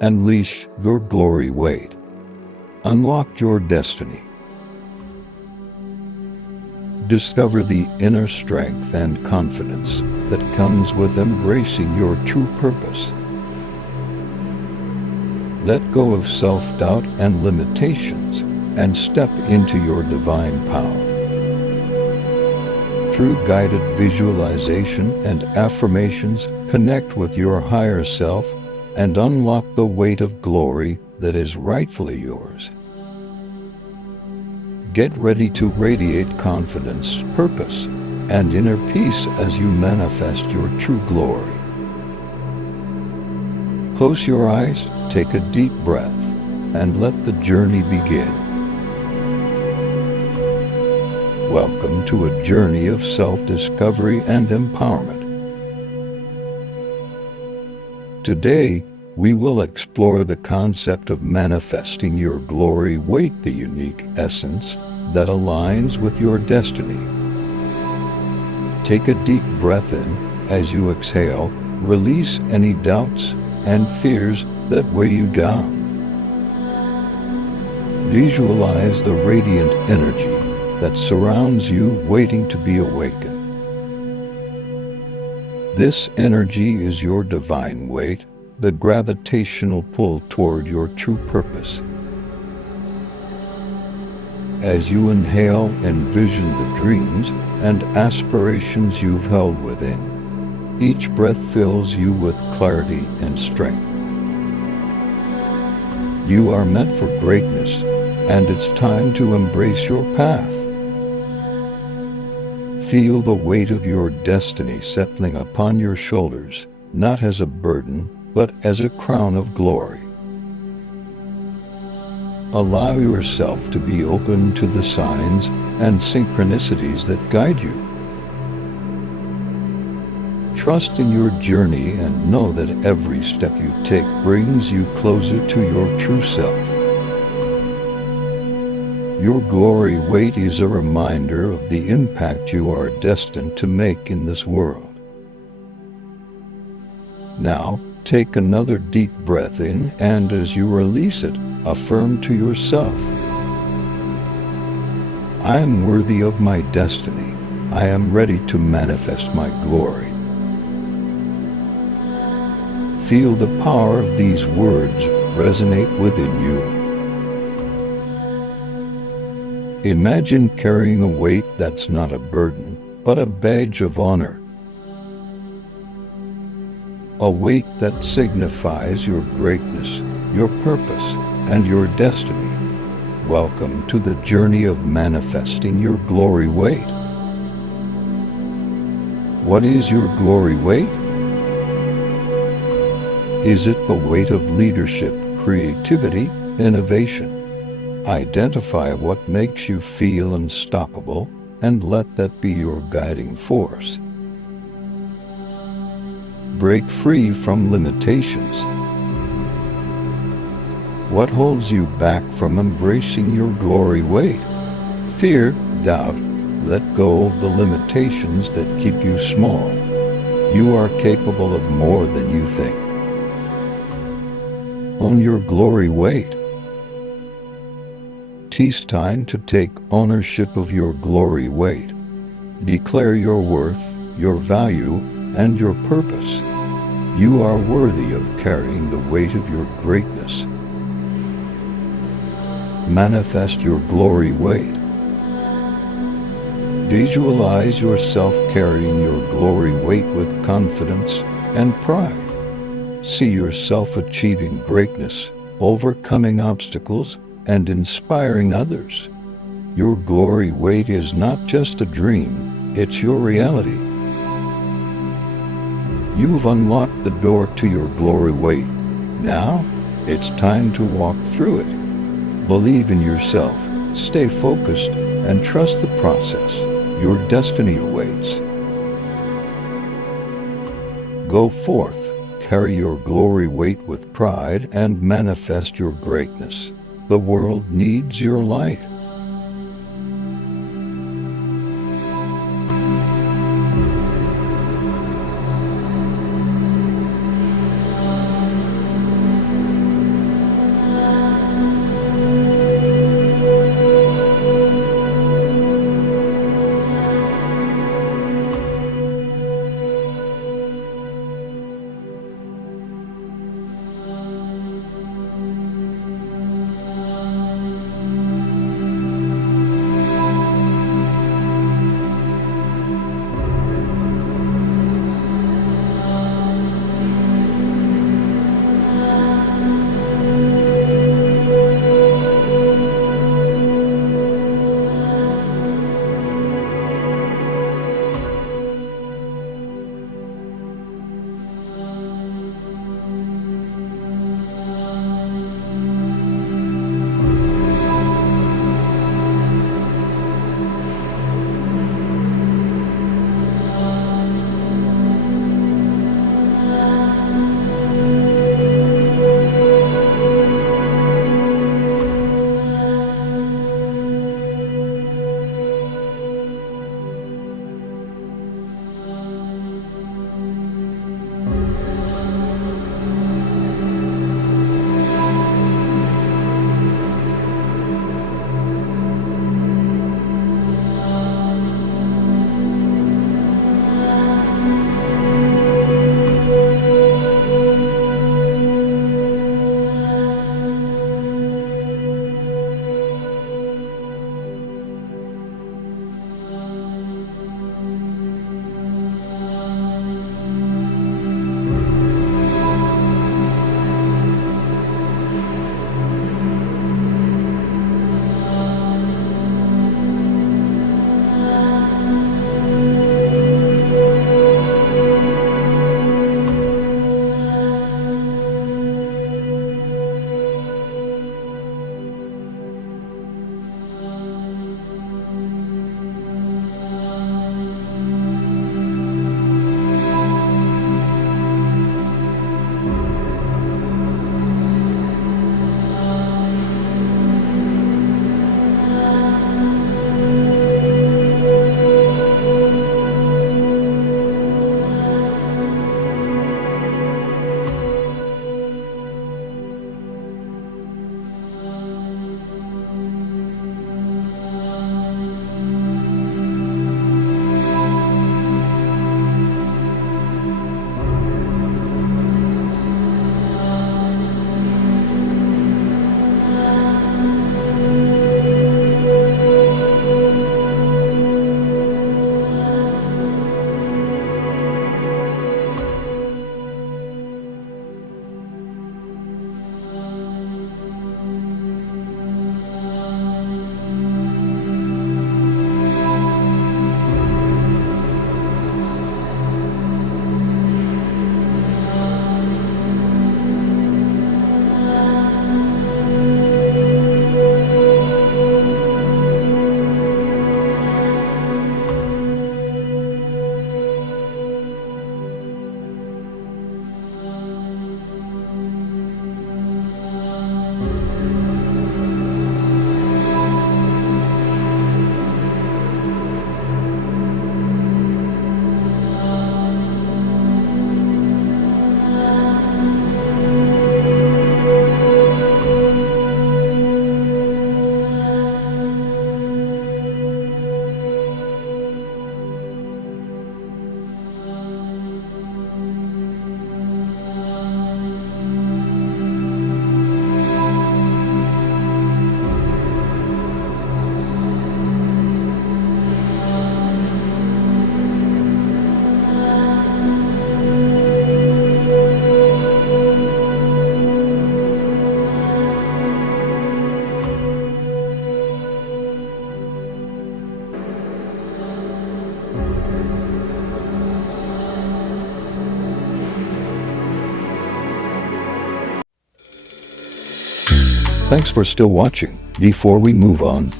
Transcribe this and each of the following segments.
Unleash your glory weight. Unlock your destiny. Discover the inner strength and confidence that comes with embracing your true purpose. Let go of self-doubt and limitations and step into your divine power. Through guided visualization and affirmations, connect with your higher self and unlock the weight of glory that is rightfully yours. Get ready to radiate confidence, purpose, and inner peace as you manifest your true glory. Close your eyes, take a deep breath, and let the journey begin. Welcome to a journey of self-discovery and empowerment. Today, we will explore the concept of manifesting your glory weight, the unique essence that aligns with your destiny. Take a deep breath in. As you exhale, release any doubts and fears that weigh you down. Visualize the radiant energy that surrounds you, waiting to be awakened. This energy is your divine weight, the gravitational pull toward your true purpose. As you inhale, envision the dreams and aspirations you've held within. Each breath fills you with clarity and strength. You are meant for greatness, and it's time to embrace your path. Feel the weight of your destiny settling upon your shoulders, not as a burden, but as a crown of glory. Allow yourself to be open to the signs and synchronicities that guide you. Trust in your journey and know that every step you take brings you closer to your true self. Your glory weight is a reminder of the impact you are destined to make in this world. Now, take another deep breath in, and as you release it, affirm to yourself, I am worthy of my destiny. I am ready to manifest my glory. Feel the power of these words resonate within you. Imagine carrying a weight that's not a burden, but a badge of honor. A weight that signifies your greatness, your purpose, and your destiny. Welcome to the journey of manifesting your glory weight. What is your glory weight? Is it the weight of leadership, creativity, innovation? Identify what makes you feel unstoppable and let that be your guiding force. Break free from limitations. What holds you back from embracing your glory weight? Fear, doubt. Let go of the limitations that keep you small. You are capable of more than you think. Own your glory weight. It's time to take ownership of your glory weight. Declare your worth, your value, and your purpose. You are worthy of carrying the weight of your greatness. Manifest your glory weight. Visualize yourself carrying your glory weight with confidence and pride. See yourself achieving greatness, overcoming obstacles, and inspiring others. Your glory weight is not just a dream, it's your reality. You've unlocked the door to your glory weight. Now, it's time to walk through it. Believe in yourself, stay focused, and trust the process. Your destiny awaits. Go forth, carry your glory weight with pride, and manifest your greatness. The world needs your light. Thanks for still watching. Before we move on,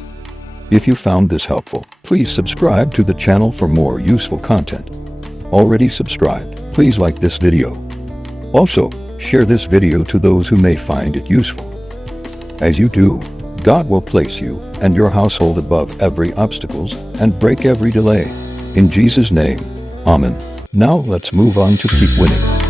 if you found this helpful, please subscribe to the channel for more useful content. Already subscribed, please like this video. Also, share this video to those who may find it useful. As you do, God will place you and your household above every obstacles and break every delay. In Jesus' name, Amen. Now let's move on to keep winning.